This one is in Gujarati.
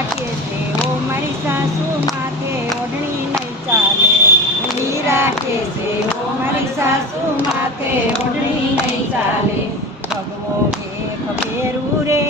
રાખે છે ઓ મારી સાસુ માથે ઓઢણી નહીં ચાલે ઊભી રાખે છે ઓ મારી સાસુ માથે ઓઢણી નહીં ચાલે ભગવો ભેખ ભેરું રે